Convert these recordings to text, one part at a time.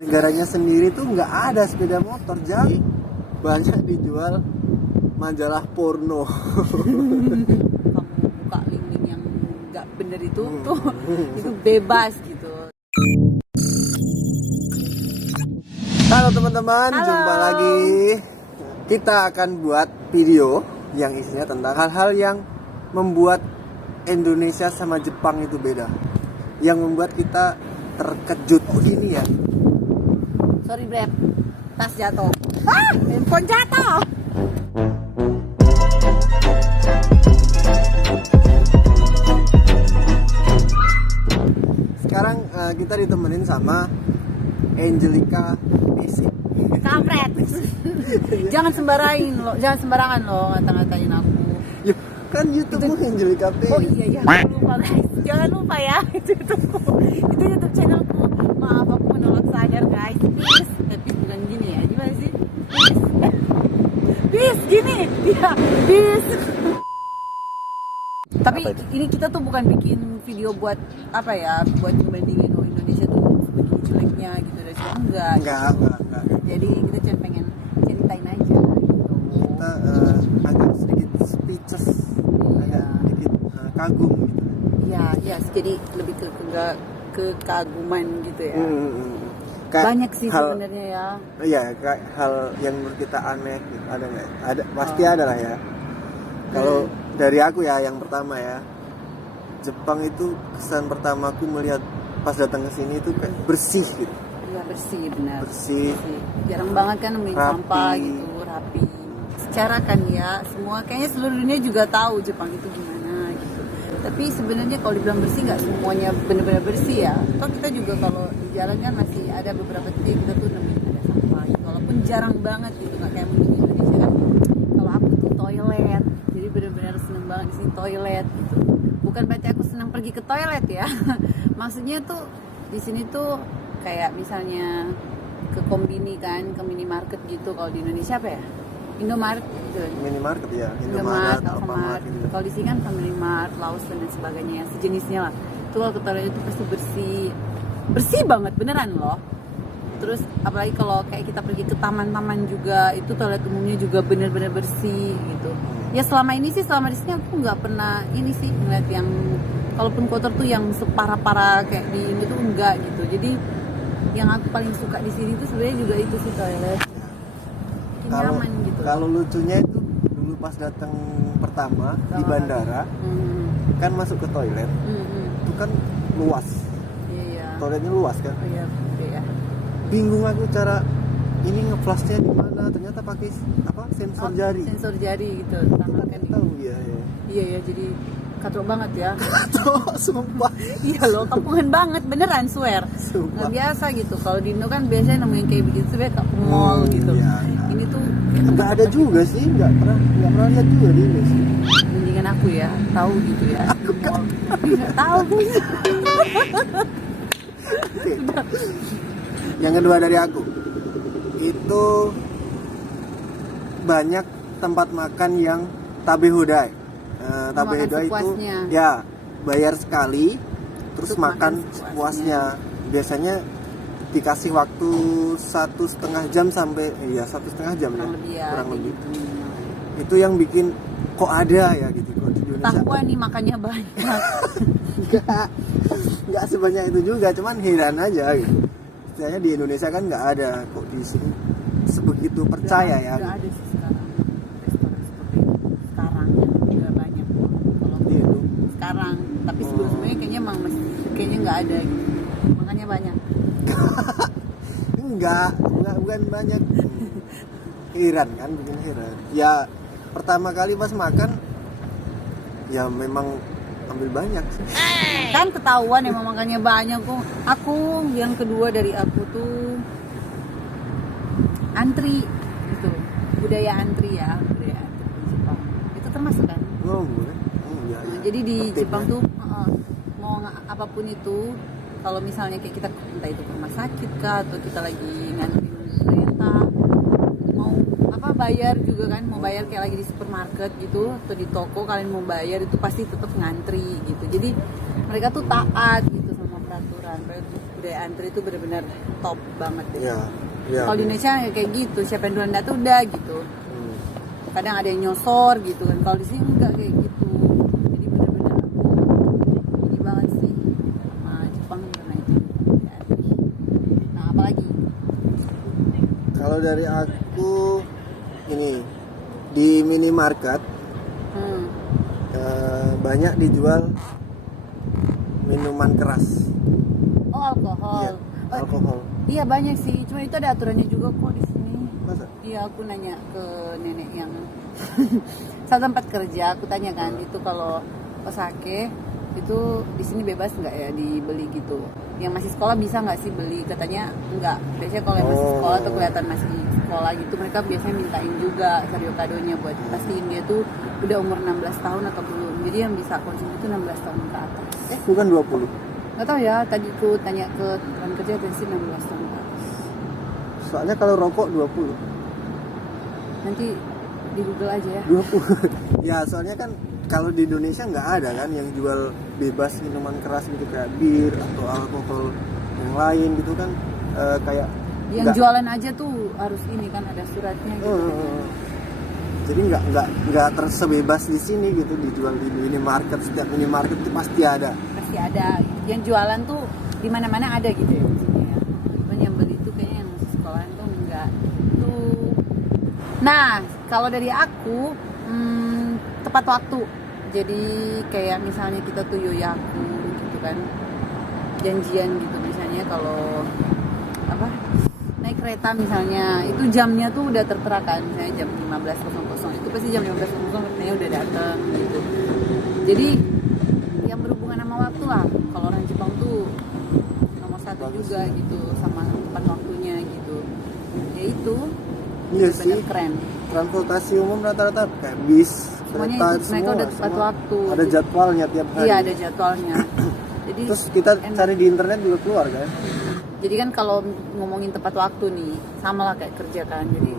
Negaranya sendiri tuh nggak ada sepeda motor, jadi banyak dijual majalah porno. Kamu buka link-link yang nggak bener itu tuh itu bebas gitu. Halo teman-teman, Halo. jumpa lagi. Kita akan buat video yang isinya tentang hal-hal yang membuat Indonesia sama Jepang itu beda, yang membuat kita terkejut begini ya. Sorry Brad, tas jatuh. Handphone jatuh. Sekarang kita ditemenin sama Angelica Basic. Kampret. Jangan sembarangan lo ngata-ngatain aku. Yuk, kan YouTube Angelica Basic. Oh iya, aku lupa guys. Jangan lupa ya, itu YouTube channelku. Maaf aku menolak sadar guys. Please, tapi bukan gini ya. Gimana sih? Please gini. Ya, please. Tapi ini kita tuh bukan bikin video buat apa ya? Buat ngebandingin Indonesia tuh begini jeleknya gitu dari sini. Enggak. Jadi kita cuma pengen ceritain aja gitu. Kita agak sedikit speechless, agak sedikit kagum gitu. Iya, jadi lebih ke kaguman gitu ya. Kayak Banyak sih hal, sebenarnya ya. Iya, kayak hal yang menurut kita aneh gitu. Ada nggak? Ada, pasti ada lah ya. Kalau dari aku ya, yang pertama ya, Jepang itu kesan pertamaku melihat pas datang ke sini itu kayak bersih gitu. Iya bersih benar. Bersih. Jarang banget kan nemuin Rapi. sampah gitu, rapi. Secara kan ya, semua kayaknya seluruh dunia juga tahu Jepang itu gimana gitu. Tapi sebenarnya kalau dibilang bersih nggak semuanya benar-benar bersih ya. Toh kita juga kalau di jalan kan masih ada beberapa titik kita tuh nemuin ada sampah gitu. Walaupun jarang banget gitu, nggak kayak mungkin di Indonesia kan. Kalau aku tuh toilet, jadi benar-benar seneng banget di sini toilet gitu. Bukan berarti aku senang pergi ke toilet ya. Maksudnya tuh di sini tuh kayak misalnya ke kombini kan, ke minimarket gitu. Kalau di Indonesia apa ya? Indomaret gitu. Minimarket ya, Indomaret, Alfamart Alfamart. gitu. Kalau di sini kan Family Mart, Lawson dan sebagainya, yang sejenisnya lah. Itu kalau ke toilet itu pasti bersih banget beneran loh. Terus apalagi kalau kayak kita pergi ke taman-taman juga, itu toilet umumnya juga bener-bener bersih gitu. Ya selama di sini aku nggak pernah ini sih ngeliat yang kalaupun kotor tuh yang separah-parah kayak di ini tuh enggak gitu. Jadi yang aku paling suka di sini tuh sebenarnya juga itu sih toilet. Nyaman gitu. Kalau lucunya itu dulu pas datang pertama di bandara, kan masuk ke toilet, itu kan luas. Iya. Toiletnya luas kan. Oh iya, ya. Bingung aku cara ini ngeflashnya di mana, ternyata pakai apa sensor jari. Sensor jari gitu. Tangan kan Tahu ya. Iya jadi katrok banget ya. Sumpah. Iya loh, kampungan banget beneran swear. Sumpah. Nggak biasa gitu. Kalau di Indo kan biasanya nemuin kayak begitu ya ke mall gitu. Iya. Ini tuh Nggak ada juga sih, nggak pernah lihat juga di Indonesia. mendingan aku ya, tahu gitu ya. Aku nggak tahu guys. Oke. Yang kedua dari aku itu banyak tempat makan yang tabehudai. Tabehudai itu ya bayar sekali terus Untuk makan makan sepuasnya. Biasanya dikasih waktu 1,5 jam sampai 1,5 jam kurang lebih. Itu yang bikin kok ada ya gitu kok di Indonesia. Tahuan nih makannya banyak. Nggak sebanyak itu juga, cuman heran aja gitu. Istilahnya di Indonesia kan nggak ada, kok di sini sebegitu percaya ya. Udah ada sih sekarang restoran seperti itu. Sekarang ya udah banyak kok. Kalau Iya tuh. sekarang, tapi sebelumnya kayaknya kayaknya nggak ada gitu. Makanya banyak. bukan banyak. Heran kan, bikin heran. Ya pertama kali pas makan ya memang ambil banyak sih. Kan ketahuan emang makannya banyak kok. Aku yang kedua dari aku tuh antri gitu. Budaya antri ya, budaya antri di Jepang. Itu termasuk kan? Oh, boleh. Iya. Nah, jadi di Tertib, Jepang ya. tuh mau apapun itu, kalau misalnya kayak kita entah itu ke rumah sakit kah atau kita lagi ngantri kereta, mau apa bayar juga kan, mau bayar kayak lagi di supermarket gitu atau di toko kalian mau bayar itu pasti tetap ngantri gitu. Jadi mereka tuh taat gitu sama peraturan. budaya antri itu benar-benar top banget deh. Iya. Iya. Kalau di Indonesia ya kayak gitu, siapa yang duluan datang udah gitu. Hmm. Kadang ada yang nyosor gitu kan. Kalau di sini enggak kayak gitu. Jadi benar-benar aku ini banget sih sama Jepang karena itu. Ya, nah, apalagi? Kalau dari aku ini di minimarket banyak dijual minuman keras. Oh, alkohol. Iya, alkohol. Iya banyak sih, cuma itu ada aturannya juga kok di sini. Masa? Iya, aku nanya ke nenek yang satu tempat kerja, aku tanya kan, itu kalau sake itu di sini bebas nggak ya dibeli gitu? Yang masih sekolah bisa nggak sih beli? Katanya nggak. Biasanya kalau yang masih sekolah atau kelihatan masih sekolah gitu, mereka biasanya mintain juga sario kadonya buat pastiin dia tuh udah umur 16 tahun atau belum. Jadi yang bisa konsumsi itu 16 tahun ke atas. Bukan 20. Nggak tahu ya, tadi aku tanya ke teman kerja dan sih 16 tahun ke atas. Soalnya kalau rokok 20. Nanti di Google aja ya. 20. Ya, soalnya kan kalau di Indonesia nggak ada kan yang jual bebas minuman keras gitu kayak bir atau alkohol yang lain gitu kan, kayak Yang nggak- jualan aja tuh harus ini kan ada suratnya gitu. Jadi nggak tersebebas di sini gitu, dijual di minimarket, setiap minimarket itu pasti ada. Pasti ada. Yang jualan tuh di mana-mana ada gitu ya di sini ya. Cuman yang beli tuh kayaknya yang masih sekolahan tuh enggak. Tuh. Nah, kalau dari aku tepat waktu. Jadi kayak misalnya kita tuh yoyaku gitu kan. Janjian gitu misalnya kalau apa? Naik kereta misalnya, itu jamnya tuh udah tertera kan, misalnya jam 15.00 itu pasti jam 15.00 katanya udah datang gitu. Jadi yang berhubungan sama waktu lah, kalau orang Jepang tuh nomor satu Bagus juga ya. gitu, sama tepat waktunya gitu. Ya itu Iya bener sih. keren. Transportasi umum rata-rata kayak bis, Semuanya kereta, itu mereka semua, udah tepat semua waktu. ada jadwalnya tiap hari. Iya ada jadwalnya. Jadi Terus kita enak. cari di internet juga keluar kan. Jadi kan kalau ngomongin tepat waktu nih, sama lah kayak kerja kan. Jadi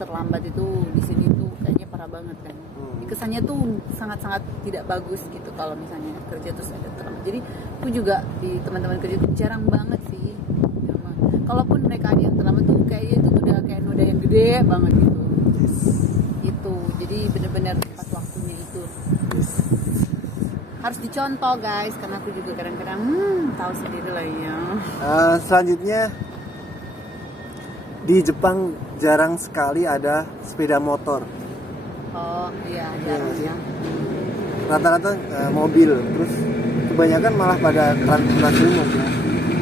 terlambat itu di sini tuh kayaknya parah banget kan. Kesannya tuh sangat-sangat tidak bagus gitu kalau misalnya kerja terus ada terlambat. Jadi aku juga di teman-teman kerja tuh jarang banget sih. Kalaupun mereka ada yang terlambat tuh kayaknya itu udah kayak noda yang gede banget gitu. Yes. Itu. Jadi benar-benar tepat waktunya itu. Yes. Harus dicontoh guys, karena aku juga kadang-kadang tahu sendiri lah ya. Selanjutnya di Jepang jarang sekali ada sepeda motor. Oh iya, jarang ya. Rata-rata mobil, terus kebanyakan malah pada transportasi umum ya.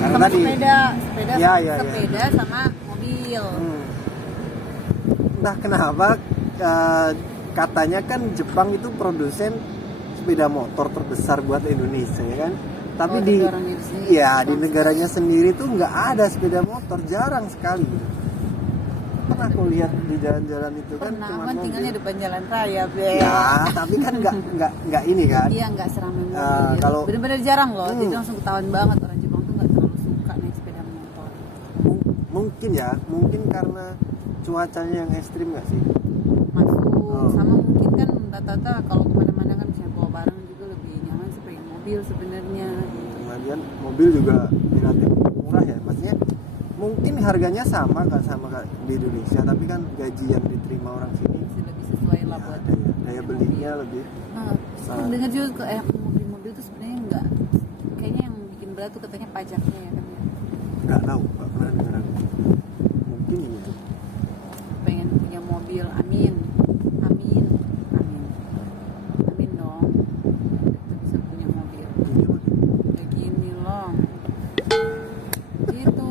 Karena Sama tadi sepeda Ya, ya, ya. sepeda sama mobil. entah kenapa katanya kan Jepang itu produsen sepeda motor terbesar buat Indonesia ya kan. Tapi Oh, di negaranya di sini. di negaranya sendiri tuh nggak ada sepeda motor, jarang sekali. Pernah aku lihat di jalan-jalan itu kan Pernah, cuma kan mobil. tinggalnya depan jalan raya, Be. Ya, tapi kan nggak ini kan. Iya, nggak seramai mobil. kalau- Bener-bener jarang loh. Jadi langsung ketahuan banget orang Jepang tuh nggak terlalu suka naik sepeda motor. Mungkin karena cuacanya yang ekstrim nggak sih? Masuk sama mungkin kan rata-rata kalau kemana-mana kan bisa bawa barang juga lebih nyaman sih pengen mobil sebenarnya. Kemudian mobil juga relatif murah ya, maksudnya mungkin harganya sama kayak di Indonesia, tapi kan gaji yang diterima orang sini Masih lebih sesuai lah ya, buat daya belinya lebih Nah, aku dengar juga mobil-mobil tuh sebenarnya enggak, kayaknya yang bikin berat tuh katanya pajaknya ya kan ya. nggak tahu, nggak pernah dengar aku. Mungkin itu. Pengen punya mobil, amin dong, kita bisa punya mobil kayak gini loh. Gitu.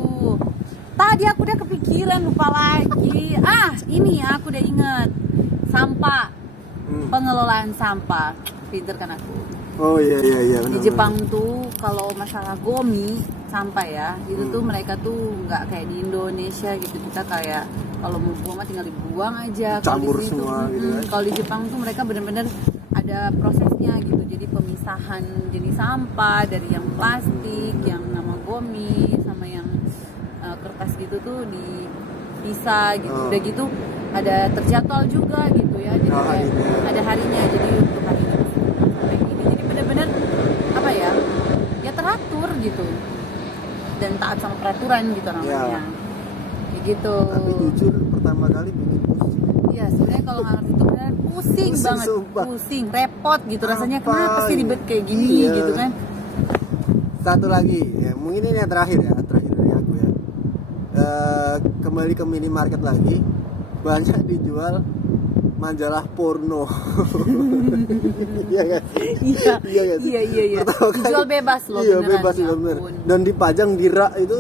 Tadi aku udah kepikiran, lupa lagi. Ini aku udah inget, sampah, pengelolaan sampah. Pinter kan aku. Oh iya Di Jepang tuh kalau masalah gomi sampah ya, itu tuh mereka tuh nggak kayak di Indonesia gitu, kita kayak kalau mau buang mah tinggal dibuang aja. Kalau Campur di sini semua tuh, gitu kan. kalau di Jepang tuh mereka benar-benar ada prosesnya gitu, jadi pemisahan jenis sampah dari yang plastik, yang nama gomi sama yang kertas gitu tuh dipisah gitu. Udah gitu ada terjadwal juga gitu ya, jadi kayak gitu. ada harinya, jadi untuk hari ini sampai ini, jadi benar-benar apa ya teratur gitu. dan taat sama peraturan gitu namanya. Ya. Kayak gitu. Tapi jujur pertama kali bikin pusing. Iya, sebenarnya kalau nggak ngerti itu benar pusing banget, sumpah. pusing, repot gitu rasanya. Apa Kenapa sih ini? ribet kayak gini Iya. gitu kan? Satu lagi, ya mungkin ini yang terakhir dari aku ya. Kembali ke minimarket lagi, banyak dijual majalah porno. Iya nggak sih? Iya, Iya nggak sih? iya. Pertama kali- Dijual bebas loh, Iya beneran, bebas ya bener. ampun. Dan dipajang di rak itu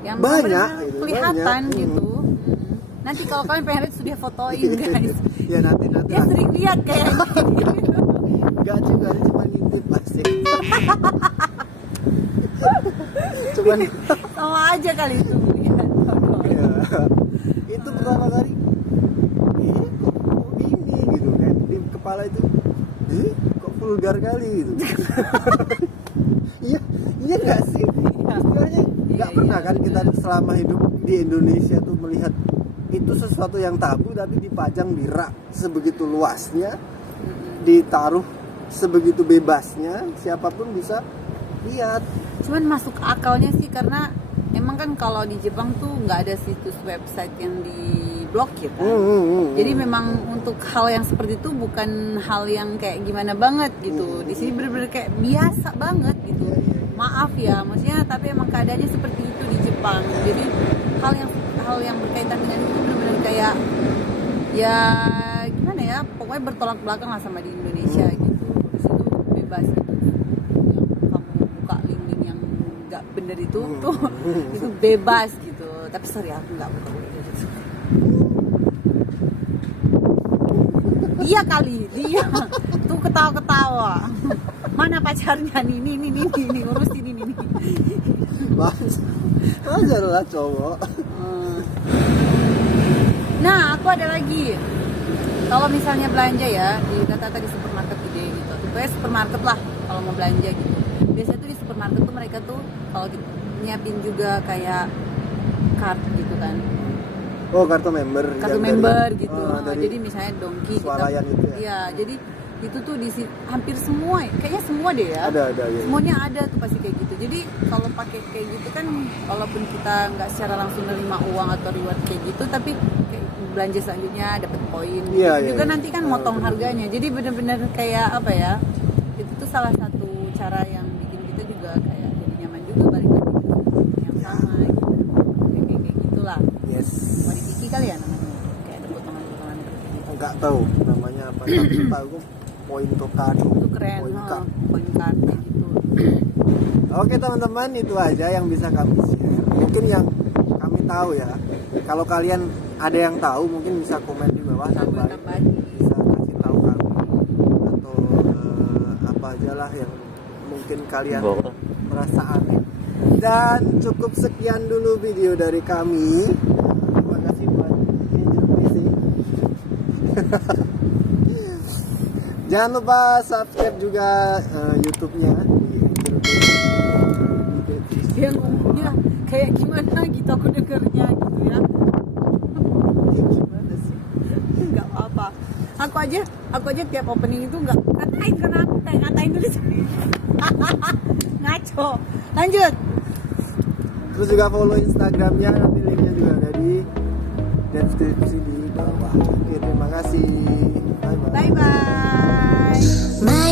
Yang banyak, bener-bener gitu, kelihatan banyak. gitu. Nanti kalau kalian pengen lihat sudah fotoin guys. Ya nanti Dia sering lihat kayaknya. Enggak juga, cuma ngintip pasti. Cuman Sama aja kali itu lihat. ya, itu pertama kali kok ini gitu kan di kepala itu kok vulgar kali gitu. iya iya nggak sih istilahnya nggak Iya, pernah iya, kan kita selama hidup di Indonesia tuh melihat itu sesuatu yang tabu tapi dipajang di rak sebegitu luasnya, ditaruh sebegitu bebasnya, siapapun bisa lihat. Cuman masuk akalnya sih karena emang kan kalau di Jepang tuh nggak ada situs website yang diblokir kan. Jadi memang untuk hal yang seperti itu bukan hal yang kayak gimana banget gitu. Di sini bener-bener kayak biasa banget gitu. Maaf ya, maksudnya tapi emang keadaannya seperti itu di Jepang. Jadi hal yang berkaitan dengan itu bener-bener kayak ya gimana ya, pokoknya bertolak belakang lah sama di Indonesia gitu. Di situ bebas gitu. Yang kamu buka link-link yang nggak bener itu tuh itu bebas gitu. Tapi sorry aku nggak buka gitu. Dia kali, dia tuh ketawa-ketawa. Mana pacarnya nih urus ini nih. Wajar lah cowok. Nah, aku ada lagi. Kalau misalnya belanja ya, di kata di supermarket gede gitu. Pokoknya supermarket lah kalau mau belanja gitu. Biasanya tuh di supermarket tuh mereka tuh kalau nyiapin juga kayak kartu gitu kan. Oh, kartu member. Kartu yang member dari- gitu. dari Jadi misalnya Donki swalayan itu ya? Iya, jadi itu tuh di hampir semua, kayaknya semua deh ya. Ada ya. Semuanya ada tuh pasti kayak gitu. Jadi kalau pakai kayak gitu kan, walaupun kita nggak secara langsung nerima uang atau reward kayak gitu, tapi kayak belanja selanjutnya dapat poin. Iya, Itu juga iya. nanti kan motong harganya. Jadi bener-bener kayak apa ya? Itu tuh salah satu cara yang bikin kita juga kayak jadi nyaman juga balik lagi ke yang sama gitu. Kayak gitulah. Yes. Modifiki kali ya namanya. Kayak ada potongan-potongan kayak gitu. Enggak tahu namanya apa, tapi tahu poin Tokado. Itu keren, Poin card. poin card kayak gitu. Oke teman-teman, itu aja yang bisa kami share. Mungkin yang kami tahu ya. Kalau kalian ada yang tahu mungkin bisa komen di bawah sampai Tambahan. bisa kasih tahu kami atau apa aja lah yang mungkin kalian merasa aneh. Dan cukup sekian dulu video dari kami. Terima kasih buat Angel PC. Jangan lupa subscribe juga YouTube-nya di Angel PC. Dia ngomongnya kayak gimana gitu aku dengernya gitu ya. Gimana sih? Nggak apa-apa. Aku aja tiap opening itu nggak ngatain karena aku kayak ngatain dulu sendiri. Ngaco. Lanjut. Terus juga follow Instagramnya, nanti linknya juga ada di deskripsi di bawah. Oke, terima kasih. Bye bye. Bye bye. My